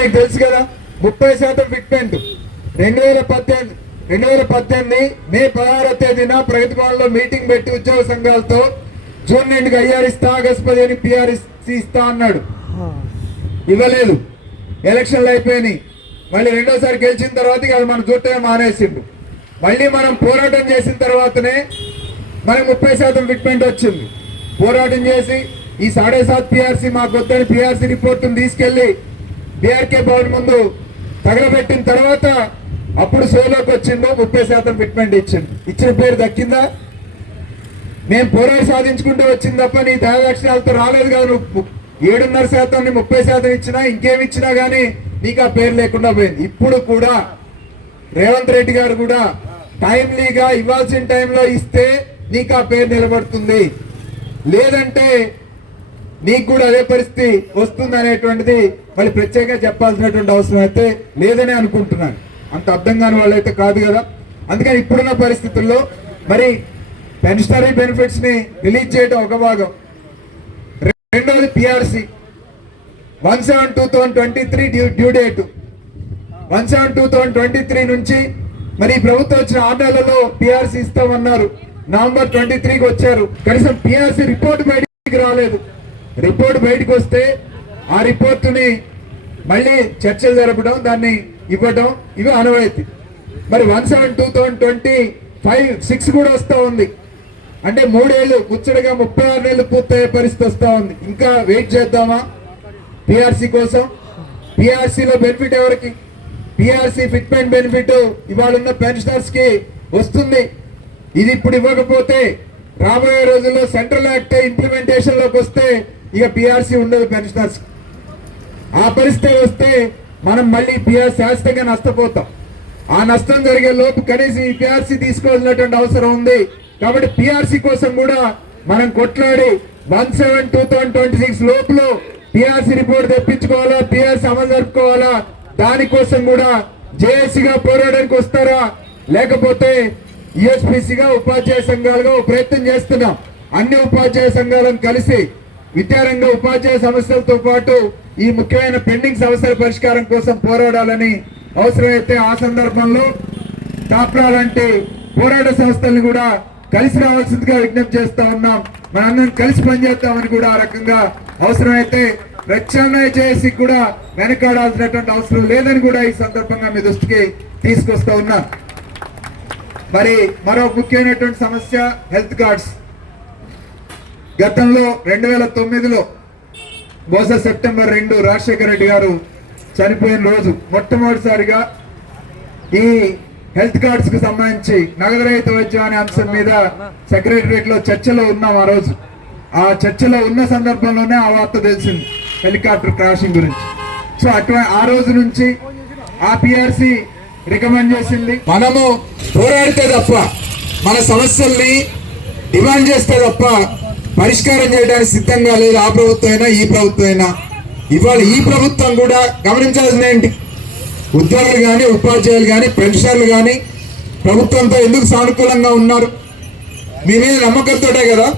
మీకు తెలుసు కదా 30% ఫిట్మెంట్ 2018 మే 16వ తేదీన ప్రగతి భవన్లో మీటింగ్ పెట్టి ఉద్యోగ సంఘాలతో జూన్ ఎండ్కి ఐఆర్ ఇస్తా, ఆగస్టు 15 పిఆర్సీ ఇస్తా అన్నాడు. ఇవ్వలేదు. ఎలక్షన్లు అయిపోయినాయి. మళ్ళీ రెండోసారి గెలిచిన తర్వాత అది మనం చూడటమే మానేసిండు. మళ్ళీ మనం పోరాటం చేసిన తర్వాతనే మనకు 30% ఫిట్మెంట్ వచ్చింది. పోరాటం చేసి ఈ 7.5 పిఆర్సీ మాకు వద్దని పిఆర్సీ రిపోర్ట్ని తీసుకెళ్లి బీఆర్కే భవన్ ముందు తగలబెట్టిన తర్వాత అప్పుడు సోలోకి వచ్చిండు. 30% ఫిట్మెంట్ ఇచ్చిన పేరు దక్కిందా? మేము పోరాడి సాధించుకుంటూ వచ్చింది తప్ప నీ దయాదక్షిణాలతో రాలేదు కదా. నువ్వు 7.5% 30% ఇచ్చినా ఇంకేమి ఇచ్చినా కానీ నీకు ఆ పేరు లేకుండా పోయింది. ఇప్పుడు కూడా రేవంత్ రెడ్డి గారు కూడా టైమ్లీగా ఇవ్వాల్సిన టైంలో ఇస్తే నీకు ఆ పేరు నిలబడుతుంది, లేదంటే నీకు కూడా అదే పరిస్థితి వస్తుంది అనేటువంటిది మళ్ళీ ప్రత్యేకంగా చెప్పాల్సినటువంటి అవసరం అయితే లేదని అనుకుంటున్నాను. అంత అర్థం కాని వాళ్ళైతే కాదు కదా. అందుకని ఇప్పుడున్న పరిస్థితుల్లో మరి పెన్షనరీ బెనిఫిట్స్ ని రిలీజ్ చేయడం ఒక భాగం. రెండోది పిఆర్సీ 1/7/2023 డ్యూ డేట్. 1/7/2023 నుంచి మరి ప్రభుత్వం వచ్చిన ఆర్డర్లలో పిఆర్సీ ఇస్తామన్నారు. నవంబర్ 23కి వచ్చారు. కనీసం పిఆర్సీ రిపోర్ట్ బయటికి రాలేదు. రిపోర్ట్ బయటకు వస్తే ఆ రిపోర్టుని మళ్ళీ చర్చలు జరపడం, దాన్ని ఇవ్వడం, ఇవి అనవాయితీ. మరి 1/7/2025-6 కూడా వస్తూ ఉంది. అంటే 3 ఏళ్ళు ముచ్చటగా 36 నెలలు పూర్తయ్యే పరిస్థితి వస్తూ ఉంది. ఇంకా వెయిట్ చేద్దామా పిఆర్సీ కోసం? పిఆర్సీలో బెనిఫిట్ ఎవరికి? పిఆర్సీ ఫిట్మెంట్ బెనిఫిట్ ఇవాళ ఉన్న పెన్షనర్స్ కి వస్తుంది. ఇది ఇప్పుడు ఇవ్వకపోతే రాబోయే రోజుల్లో సెంట్రల్ యాక్ట్ ఇంప్లిమెంటేషన్ లోకి వస్తే ఇక పిఆర్సీ ఉండదు పెన్షనర్స్. ఆ పరిస్థితి వస్తే మనం మళ్ళీ పిఆర్సీ శాశ్వతంగా నష్టపోతాం. ఆ నష్టం జరిగే లోపు కనీసం ఈ పిఆర్సీ తీసుకోవాల్సినటువంటి అవసరం ఉంది. కాబట్టి పిఆర్సీ కోసం కూడా మనం కొట్లాడి 1/7/2026 లోపల పిఆర్సీ రిపోర్ట్ తెప్పించుకోవాలా, పిఆర్సీ అమలు జరుపుకోవాలా. దానికోసం కూడా జేఏసీగా పోరాడానికి వస్తారా, లేకపోతే ఈఎస్పీసీగా ఉపాధ్యాయ సంఘాలుగా ప్రయత్నం చేస్తున్నాం. అన్ని ఉపాధ్యాయ సంఘాలను కలిసి విద్యారంగ ఉపాధ్యాయ సమస్యలతో పాటు ఈ ముఖ్యమైన పెండింగ్ సమస్యల పరిష్కారం కోసం పోరాడాలని, అవసరమైతే ఆ సందర్భంలో టాప్రా లాంటి పోరాట సంస్థల్ని కూడా కలిసి రావాల్సిందిగా విజ్ఞప్తి చేస్తా ఉన్నాం. మనందరం కలిసి పనిచేస్తామని కూడా ఆ రకంగా అవసరమైతే ప్రత్యామ్నాయ చేసి కూడా వెనకాడాల్సినటువంటి అవసరం లేదని కూడా ఈ సందర్భంగా మీ దృష్టికి తీసుకొస్తా ఉన్నా. మరి మరో ముఖ్యమైనటువంటి సమస్య హెల్త్ కార్డ్స్. గతంలో 2009లో బహుశా సెప్టెంబర్ 2 రాజశేఖర రెడ్డి గారు చనిపోయిన రోజు మొట్టమొదటిసారిగా ఈ హెల్త్ కార్డ్స్ కు సంబంధించి నగదు రహిత వైద్యం అనే అంశం మీద సెక్రటరియట్ లో చర్చలో ఉన్నాం. ఆ రోజు ఆ చర్చలో ఉన్న సందర్భంలోనే ఆ వార్త తెలిసింది హెలికాప్టర్ క్రాషింగ్ గురించి. సో ఆ రోజు నుంచి ఆ పిఆర్సీ రికమెండ్ చేసింది. మనము పోరాడితే తప్ప, మన సమస్యల్ని డిమాండ్ చేస్తే తప్ప పరిష్కారం చేయడానికి సిద్ధంగా లేదు ఆ ప్రభుత్వం అయినా ఈ ప్రభుత్వం అయినా. ఇవాళ ఈ ప్రభుత్వం కూడా గమనించాల్సింది ఏంటి? ఉద్యోగులు కానీ, ఉపాధ్యాయులు కానీ, పెన్షనర్లు కానీ ప్రభుత్వంతో ఎందుకు సానుకూలంగా ఉన్నారు? మీ మీద నమ్మకంతోటే కదా.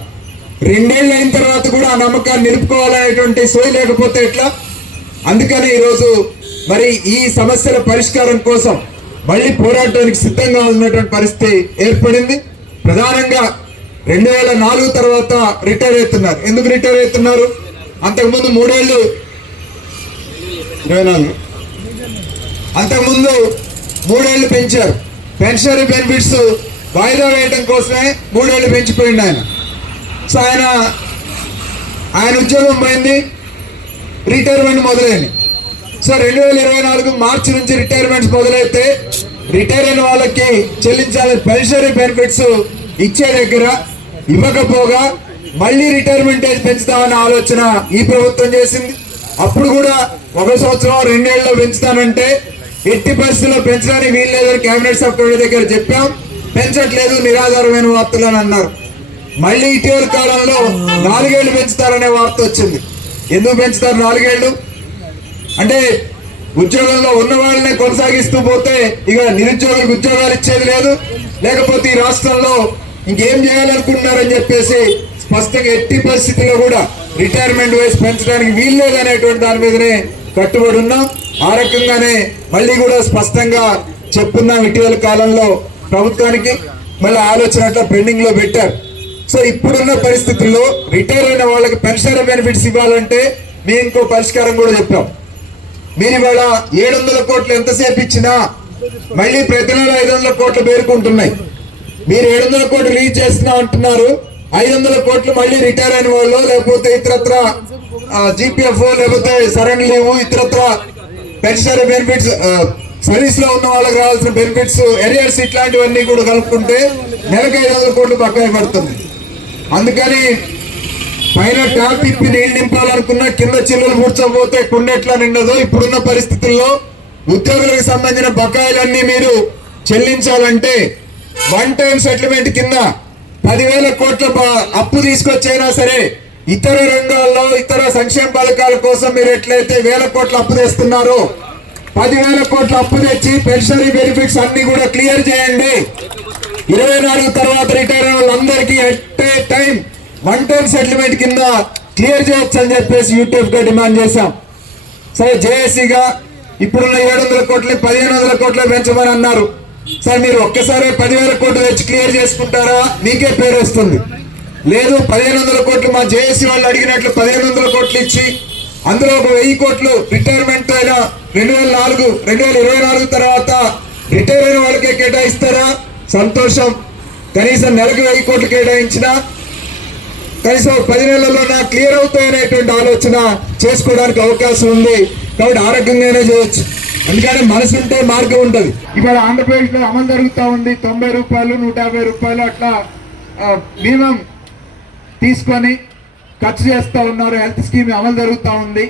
2 ఏళ్ళు అయిన తర్వాత కూడా ఆ నమ్మకాన్ని నిలుపుకోవాలనేటువంటి సోయి లేకపోతే ఎట్లా? అందుకని ఈరోజు మరి ఈ సమస్యల పరిష్కారం కోసం మళ్ళీ పోరాటానికి సిద్ధంగా ఉన్నటువంటి పరిస్థితి ఏర్పడింది. ప్రధానంగా 2004 తర్వాత రిటైర్ అవుతున్నారు. ఎందుకు రిటైర్ అవుతున్నారు? అంతకుముందు 3 ఏళ్ళు 24 అంతకుముందు 3 ఏళ్ళు పెంచారు. పెన్షనరీ బెనిఫిట్స్ వాయిదా వేయడం కోసమే 3 ఏళ్ళు పెంచిపోయింది ఆయన. సో ఆయన ఉద్యోగం పోయింది, రిటైర్మెంట్ మొదలైంది. సో 2024 మార్చి నుంచి రిటైర్మెంట్స్ మొదలైతే రిటైర్ అయిన వాళ్ళకి చెల్లించాలి పెన్షనరీ బెనిఫిట్స్ ఇచ్చే దగ్గర ఇవ్వకపోగా మళ్ళీ రిటైర్మెంట్ ఏజ్ పెంచుతామన్న ఆలోచన ఈ ప్రభుత్వం చేసింది. అప్పుడు కూడా 1 సంవత్సరం 2 ఏళ్ళలో పెంచుతానంటే ఎట్టి పరిస్థితుల్లో పెంచడానికి వీలు లేదని కేబినెట్ సెక్రటరీ దగ్గర చెప్పాం. పెంచట్లేదు, నిరాధారమైన వార్తలు అని అన్నారు. మళ్ళీ ఇటీవల కాలంలో 4 ఏళ్ళు పెంచుతారనే వార్త వచ్చింది. ఎందుకు పెంచుతారు 4 ఏళ్ళు? అంటే ఉద్యోగంలో ఉన్న వాళ్ళనే కొనసాగిస్తూ పోతే ఇక నిరుద్యోగులకు ఉద్యోగాలు ఇచ్చేది లేదు, లేకపోతే ఈ రాష్ట్రంలో ఇంకేం చేయాలనుకుంటున్నారని చెప్పేసి స్పష్టంగా ఎట్టి పరిస్థితుల్లో కూడా రిటైర్మెంట్ వయసు పెంచడానికి వీలు లేదనేటువంటి దాని మీదనే కట్టుబడి ఉన్నాం. ఆ రకంగానే మళ్ళీ కూడా స్పష్టంగా చెప్పున్నాం. ఇటీవల కాలంలో ప్రభుత్వానికి మళ్ళీ ఆలోచన అట్లా పెండింగ్ లో పెట్టారు. సో ఇప్పుడున్న పరిస్థితుల్లో రిటైర్ అయిన వాళ్ళకి పెన్షన్ బెనిఫిట్స్ ఇవ్వాలంటే మేము ఇంకో పరిష్కారం కూడా చెప్పాం. మీరు ఇవాళ 700 కోట్లు ఎంతసేపు ఇచ్చినా మళ్ళీ ప్రతి నెల 500 కోట్లు పేరుకుంటున్నాయి. మీరు 700 కోట్లు రిలీజ్ చేస్తున్నా అంటున్నారు, 500 కోట్లు మళ్ళీ రిటైర్ అయిన వాళ్ళు లేకపోతే ఇతరత్ర జీపీఎఫ్ లేకపోతే సరెండర్ లీవ్ ఇతరత్ర పెన్షన్ బెనిఫిట్స్ సర్వీస్ లో ఉన్న వాళ్ళకి రావాల్సిన బెనిఫిట్స్ ఎరియర్స్ ఇట్లాంటివన్నీ కూడా కలుపుకుంటే నెలకు 500 కోట్లు బకాయి పడుతుంది. అందుకని పైన ట్యాప్ తిప్పి నీళ్ళు నింపాలనుకున్నా కింద చిల్లులు పూడ్చకపోతే కుండెట్లా నిండదో ఇప్పుడున్న పరిస్థితుల్లో ఉద్యోగులకు సంబంధించిన బకాయిలన్నీ మీరు చెల్లించాలంటే వన్ టైం సెటిల్మెంట్ కింద 10,000 కోట్ల అప్పు తీసుకొచ్చైనా సరే ఇతర రంగాల్లో ఇతర సంక్షేమ పథకాల కోసం మీరు ఎట్లయితే 1,000 కోట్ల అప్పు తెస్తున్నారో 10,000 కోట్ల అప్పు తెచ్చి పెన్షనరీ బెనిఫిట్స్ అన్ని కూడా క్లియర్ చేయండి. 24 తర్వాత రిటైర్ అయిన వాళ్ళందరికీ at a time one time settlement కింద క్లియర్ చేయొచ్చు అని చెప్పేసి యూట్యూబ్ గా డిమాండ్ చేశాం. సరే జేఏసీగా ఇప్పుడున్న 700 కోట్లు 1,500 కోట్లు పెంచమని అన్నారు. సరే మీరు ఒక్కసారి 10,000 కోట్లు తెచ్చి క్లియర్ చేసుకుంటారా? మీకే పేరు వస్తుంది. లేదు 1,500 కోట్లు మా జేఏసీ వాళ్ళు అడిగినట్లు 1,500 కోట్లు ఇచ్చి అందులో ఒక 1000 కోట్లు రిటైర్మెంట్ అయిన 2024 తర్వాత రిటైర్ అయిన వాళ్ళకే కేటాయిస్తారా? సంతోషం. కనీసం నెలకు 1000 కోట్లు కేటాయించినా కనీసం 10 నెలల్లో క్లియర్ అవుతాయనేటువంటి ఆలోచన చేసుకోవడానికి అవకాశం ఉంది. కాబట్టి ఆ రకంగానే చేయొచ్చు. అందుకని మనసు ఉంటే మార్గం ఉంటుంది. ఇవాళ ఆంధ్రప్రదేశ్ లో అమలు జరుగుతూ ఉంది. 90 రూపాయలు 150 రూపాయలు అట్లా మినిమం తీసుకొని ఖర్చు చేస్తూ ఉన్నారు. హెల్త్ స్కీమ్ అమలు జరుగుతూ ఉంది.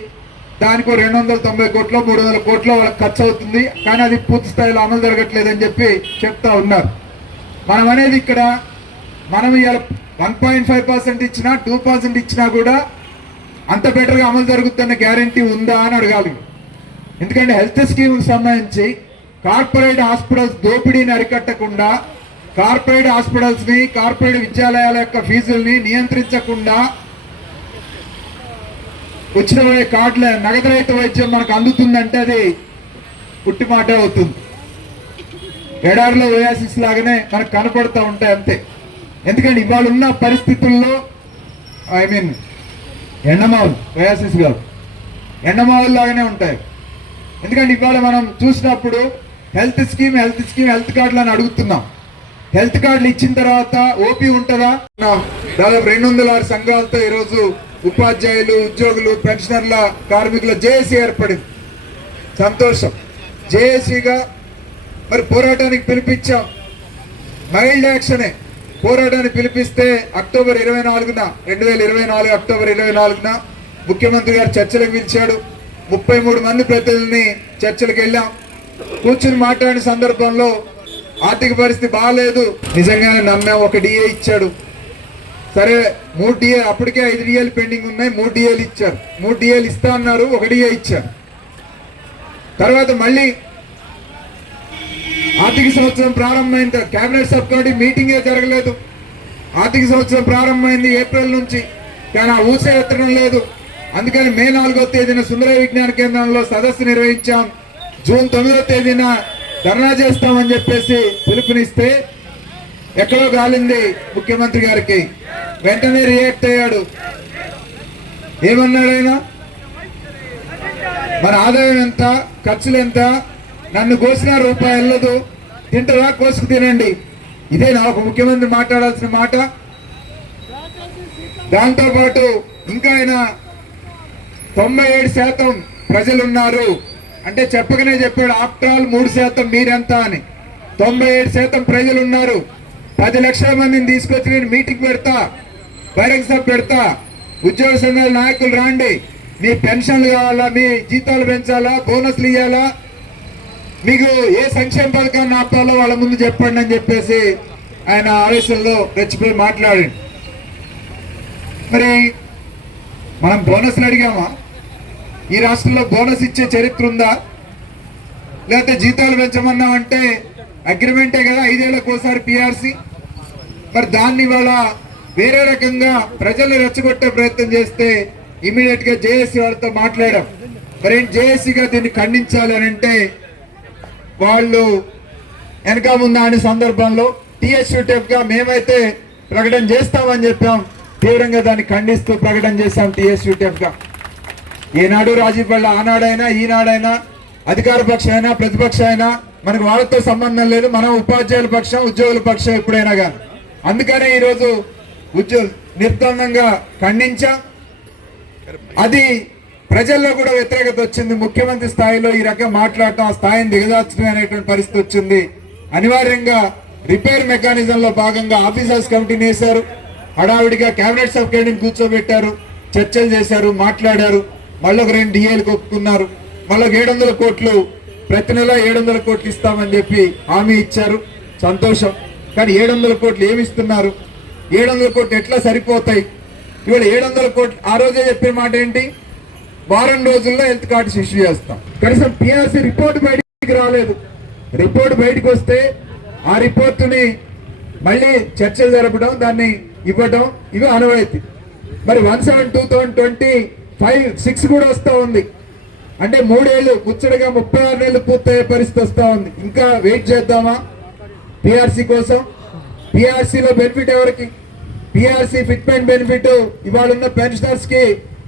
దానికి 290 కోట్లు 300 కోట్లు వాళ్ళకి ఖర్చు అవుతుంది. కానీ అది పూర్తి స్థాయిలో అమలు జరగట్లేదని చెప్పి చెప్తా ఉన్నారు. మనం అనేది ఇక్కడ మనం ఇవాళ 1.5% ఇచ్చినా 2% ఇచ్చినా కూడా అంత బెటర్గా అమలు జరుగుతున్న గ్యారంటీ ఉందా అని అడగాలి. ఎందుకంటే హెల్త్ స్కీమ్కి సంబంధించి కార్పొరేట్ హాస్పిటల్స్ దోపిడీని అరికట్టకుండా కార్పొరేట్ హాస్పిటల్స్ని కార్పొరేట్ విద్యాలయాల యొక్క ఫీజుల్ని నియంత్రించకుండా ఉచిత కార్డుల నగదు రహిత వైద్యం మనకు అందుతుందంటే అది పుట్టి మాట అవుతుంది. ఎడారిలో ఓయాసిస్ లాగానే మనకు కనపడుతూ ఉంటాయి అంతే. ఎందుకంటే ఇవాళ ఉన్న పరిస్థితుల్లో ఎండమావులు ఓయాసిస్ కాదు ఎండమావులు లాగానే ఉంటాయి. ఎందుకంటే ఇవాళ మనం చూసినప్పుడు హెల్త్ కార్డులు అని అడుగుతున్నాం. హెల్త్ కార్డులు ఇచ్చిన తర్వాత ఓపీ ఉంటుందా? దాదాపు 206 సంఘాలతో ఈరోజు ఉపాధ్యాయులు ఉద్యోగులు పెన్షనర్ల కార్మికుల జేఏసీ ఏర్పడింది. సంతోషం. జేఏసీగా మరి పోరాటానికి పిలిపించాం. మైల్డ్ యాక్షనే పోరాటాన్ని పిలిపిస్తే అక్టోబర్ 2024 అక్టోబర్ 24 ముఖ్యమంత్రి గారు చర్చలకు పిలిచాడు. 33 మంది ప్రతినిధుల్ని చర్చలకు వెళ్ళాం. కూర్చుని మాట్లాడిన సందర్భంలో ఆర్థిక పరిస్థితి బాగాలేదు నిజంగానే నమ్మాం. ఒక డిఏ ఇచ్చాడు. సరే 3 డిఏ అప్పటికే 5 డిఏలు పెండింగ్ ఉన్నాయి. 3 డిఏలు ఇచ్చారు. 3 డిఏలు ఇస్తా అన్నారు. 1 డిఏ ఇచ్చారు. తర్వాత మళ్ళీ ఆర్థిక సంవత్సరం ప్రారంభమైంది. కేబినెట్ సబ్ కమిటీ మీటింగే జరగలేదు. ఆర్థిక సంవత్సరం ప్రారంభమైంది ఏప్రిల్ నుంచి, కానీ ఆ ఊసే ఎత్తడం లేదు. అందుకని మే 4వ తేదీన సుందర విజ్ఞాన కేంద్రంలో సదస్సు నిర్వహించాం. జూన్ 9వ తేదీన ధర్నా చేస్తామని చెప్పేసి పిలుపునిస్తే ఎక్కడో గాలింది ముఖ్యమంత్రి గారికి. వెంటనే రియాక్ట్ అయ్యాడు. ఏమన్నాడైనా? మన ఆదాయం ఎంత, ఖర్చులు ఎంత, నన్ను కోసిన రూపాయి వెళ్ళదు, తింటరా కోసుకు తినండి. ఇదే నాకు ముఖ్యమంత్రి మాట్లాడాల్సిన మాట. దాంతోపాటు ఇంకా ఆయన 97% ప్రజలున్నారు అంటే చెప్పకనే చెప్పాడు. ఆఫ్టర్ ఆల్ 3% మీరెంత అని. 97% ప్రజలున్నారు. 10 లక్షల మందిని తీసుకొచ్చి నేను మీటింగ్ పెడతా, బహిరంగ సభ పెడతా, ఉద్యోగ సంఘాల నాయకులు రాండి, మీ పెన్షన్లు కావాలా, మీ జీతాలు పెంచాలా, బోనస్లు ఇవ్వాలా, మీకు ఏ సంక్షేమ పథకాన్ని ఆపాలో వాళ్ళ ముందు చెప్పండి అని చెప్పేసి ఆయన ఆవేశంలో రెచ్చిపోయి మాట్లాడండి. మరి మనం బోనస్లు అడిగామా? ఈ రాష్ట్రంలో బోనస్ ఇచ్చే చరిత్ర ఉందా? లేకపోతే జీతాలు పెంచమన్నామంటే అగ్రిమెంటే కదా, 5 ఏళ్లకు ఒకసారి పిఆర్సీ. మరి దాన్ని ఇవాళ వేరే రకంగా ప్రజలు రెచ్చగొట్టే ప్రయత్నం చేస్తే ఇమీడియట్ గా జేఏసీ వాళ్ళతో మాట్లాడాం. మరి జేఏసీగా దీన్ని ఖండించాలి అని అంటే వాళ్ళు వెనక ముందు అనే సందర్భంలో టీఎస్యూటీఎఫ్ గా మేమైతే ప్రకటన చేస్తామని చెప్పాం. తీవ్రంగా దాన్ని ఖండిస్తూ ప్రకటన చేశాం టీఎస్యూటీఎఫ్ గా. ఏనాడు రాజీపల్లి ఆనాడైనా ఈనాడైనా అధికార పక్షం అయినా ప్రతిపక్షం అయినా మనకు వాళ్ళతో సంబంధం లేదు. మనం ఉపాధ్యాయుల పక్షం ఉద్యోగుల పక్షం ఎప్పుడైనా కానీ. అందుకనే ఈరోజు నిర్బంధంగా ఖండించాం. అది ప్రజల్లో కూడా వ్యతిరేకత వచ్చింది. ముఖ్యమంత్రి స్థాయిలో ఈ రకంగా మాట్లాడటం ఆ స్థాయిని దిగజార్చడం అనేటువంటి పరిస్థితి వచ్చింది. అనివార్యంగా రిపేర్ మెకానిజంలో భాగంగా ఆఫీసర్స్ కమిటీని వేశారు. హడావిడిగా కేబినెట్ సబ్ కమిటీని కూర్చోబెట్టారు, చర్చలు చేశారు, మాట్లాడారు. మళ్ళీ ఒక 2 డిఏలు ఒప్పుకున్నారు. మళ్ళీ 700 కోట్లు ప్రతి నెల 700 కోట్లు ఇస్తామని చెప్పి హామీ ఇచ్చారు. సంతోషం. కానీ 700 కోట్లు ఏమి ఇస్తున్నారు? 700 కోట్లు ఎట్లా సరిపోతాయి? ఇవాళ 700 కోట్లు ఆ రోజే చెప్పే మాట ఏంటి? వారం రోజుల్లో హెల్త్ కార్డ్స్ ఇష్యూ చేస్తాం. కనీసం పిఆర్సీ రిపోర్ట్ బయటికి రాలేదు. రిపోర్ట్ బయటకు వస్తే ఆ రిపోర్టుని మళ్ళీ చర్చలు జరపడం, దాన్ని ఇవ్వడం, ఇవి ఆనవాయితీ. మరి 1/7/2025/6 కూడా వస్తూ ఉంది. అంటే 3 ఏళ్ళు ముచ్చటగా 36 నెలలు పూర్తయ్యే పరిస్థితి వస్తూ ఉంది. ఇంకా వెయిట్ చేద్దామా పిఆర్సీ కోసం? పిఆర్సీలో బెనిఫిట్ ఎవరికి? పిఆర్సీ ఫిట్మెంట్ బెనిఫిట్ ఇవాళ ఉన్న పెన్షనర్స్ కి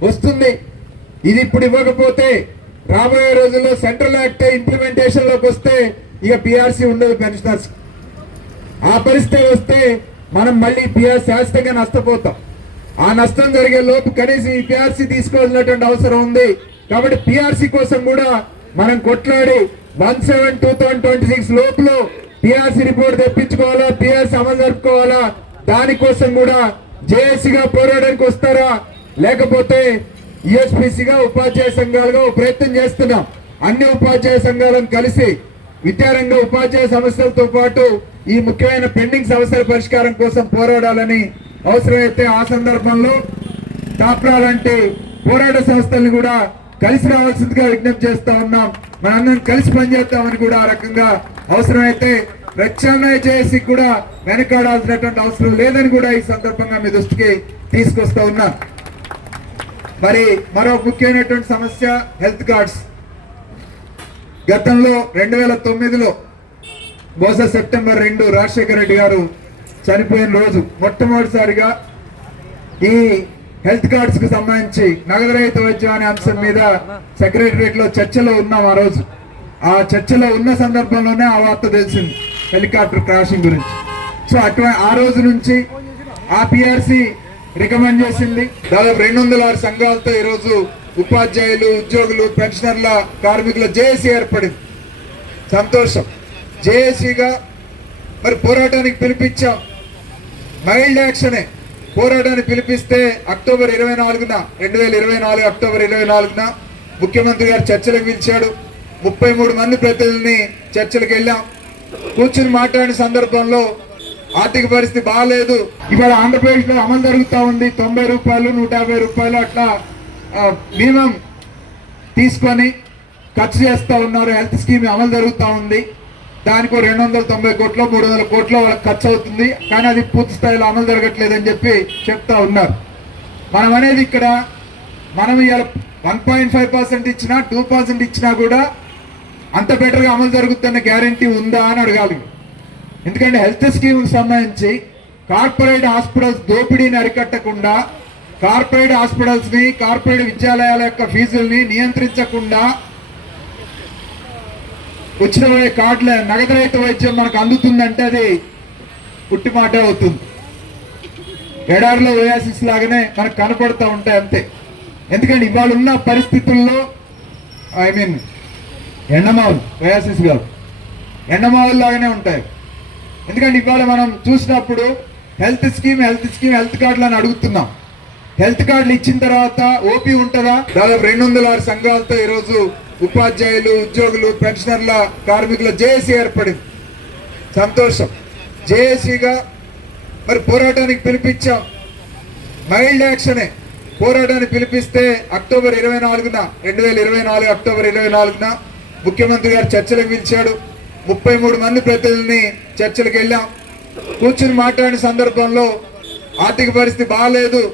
వస్తుంది. ఇది ఇప్పుడు ఇవ్వకపోతే రాబోయే రోజుల్లో సెంట్రల్ యాక్ట్ ఇంప్లిమెంటేషన్ లోకి వస్తే ఇక పిఆర్సీ ఉండదు పెన్షనర్స్. ఆ పరిస్థితి వస్తే మనం మళ్ళీ పిఆర్సీ శాశ్వతంగా నష్టపోతాం. ఆ నష్టం జరిగే లోపు కనీసం ఈ పిఆర్సీ తీసుకోవాల్సినటువంటి అవసరం ఉంది. కాబట్టి పిఆర్సీ కోసం కూడా మనం కొట్లాడి 1/7/2026 లోపల పిఆర్సీ రిపోర్ట్ తెప్పించుకోవాలా, పిఆర్సీ అమలు జరుపుకోవాలా. దానికోసం కూడా జేఏసీగా పోరాడానికి వస్తారా, లేకపోతే యూఎస్పీసీగా ఉపాధ్యాయ సంఘాలుగా ప్రయత్నం చేస్తున్నాం. అన్ని ఉపాధ్యాయ సంఘాలను కలిసి విద్యారంగ ఉపాధ్యాయ సమస్యలతో పాటు ఈ ముఖ్యమైన పెండింగ్ సమస్యల పరిష్కారం కోసం పోరాడాలని, అవసరమైతే ఆ సందర్భంలో టాప్రా లాంటి పోరాట సంస్థల్ని కూడా కలిసి రావాల్సిందిగా విజ్ఞప్తి చేస్తా ఉన్నాం. మనందరం కలిసి పనిచేద్దామని కూడా ఆ రకంగా అవసరమైతే ప్రత్యామ్నాయ జేఏసీ కూడా వెనకాడాల్సినటువంటి అవసరం లేదని కూడా ఈ సందర్భంగా మీ దృష్టికి తీసుకొస్తా ఉన్నా. మరి మరో ముఖ్యమైనటువంటి సమస్య హెల్త్ కార్డ్స్. గతంలో 2009లో బహుశా సెప్టెంబర్ 2 రాజశేఖర రెడ్డి గారు చనిపోయిన రోజు మొట్టమొదటిసారిగా ఈ హెల్త్ కార్డ్స్ కు సంబంధించి నగదు రహిత వైద్యం అనే అంశం మీద సెక్రటరియట్ లో చర్చలో ఉన్నాం. ఆ రోజు ఆ చర్చలో ఉన్న సందర్భంలోనే ఆ వార్త తెలిసింది హెలికాప్టర్ క్రాషింగ్ గురించి. సో ఆ రోజు నుంచి ఆ పిఆర్సీ రికమెండ్ చేసింది. దాదాపు 206 సంఘాలతో ఈరోజు ఉపాధ్యాయులు, ఉద్యోగులు, పెన్షనర్ల, కార్మికుల జేఏసీ ఏర్పడింది. సంతోషం. జేఏసీగా మరి పోరాటానికి పిలిపించాం. మైల్డ్ యాక్షనే పోరాటాన్ని పిలిపిస్తే అక్టోబర్ 24న 2024 అక్టోబర్ 24న ముఖ్యమంత్రి గారు చర్చలకు పిలిచాడు. 33 మంది ప్రతినిధుల్ని చర్చలకు వెళ్ళాం. కూర్చుని మాట్లాడిన సందర్భంలో ఆర్థిక పరిస్థితి బాగాలేదు. ఇవాళ ఆంధ్రప్రదేశ్ లో అమలు జరుగుతూ ఉంది. 90 రూపాయలు, 150 రూపాయలు అట్లా మినిమం తీసుకొని ఖర్చు చేస్తూ ఉన్నారు. హెల్త్ స్కీమ్ అమలు జరుగుతూ ఉంది. దానికి 290 కోట్లు 300 కోట్లు వాళ్ళకి ఖర్చు అవుతుంది. కానీ అది పూర్తి స్థాయిలో అమలు జరగట్లేదని చెప్పి చెప్తా ఉన్నారు. మనం అనేది ఇక్కడ మనం ఇవాళ 1.5% ఇచ్చినా 2% ఇచ్చినా కూడా అంత బెటర్గా అమలు జరుగుతున్న గ్యారంటీ ఉందా అని అడగాలి. ఎందుకంటే హెల్త్ స్కీమ్కి సంబంధించి కార్పొరేట్ హాస్పిటల్స్ దోపిడీని అరికట్టకుండా, కార్పొరేట్ హాస్పిటల్స్ని, కార్పొరేట్ విద్యాలయాల యొక్క ఫీజుల్ని నియంత్రించకుండా ఉచిత కార్డుల నగదు రహిత వైద్యం మనకు అందుతుందంటే అది పుట్టి మాటే అవుతుంది. ఎడారిలో ఓయాసిస్ లాగానే మనకు కనపడుతూ ఉంటాయి అంతే. ఎందుకంటే ఇవాళ ఉన్న పరిస్థితుల్లో ఎండమావులు ఓయాసిస్ కాదు, ఎండమావులు లాగానే ఉంటాయి. ఎందుకంటే ఇవాళ మనం చూసినప్పుడు హెల్త్ కార్డులు అని అడుగుతున్నాం. హెల్త్ కార్డులు ఇచ్చిన తర్వాత ఓపీ ఉంటుందా? దాదాపు 206 సంఘాలతో ఈరోజు ఉపాధ్యాయులు, ఉద్యోగులు, పెన్షనర్ల, కార్మికుల జేఏసీ ఏర్పడింది. సంతోషం. జేఏసీగా మరి పోరాటానికి పిలిపించాం. మైల్డ్ యాక్షనే పోరాటాన్ని పిలిపిస్తే అక్టోబర్ 24న 2024 అక్టోబర్ 24న ముఖ్యమంత్రి గారు చర్చలకు పిలిచాడు. 33 మంది ప్రతినిధుల్ని చర్చలకు వెళ్ళాం. కూర్చుని మాట్లాడిన సందర్భంలో ఆర్థిక పరిస్థితి బాగాలేదు,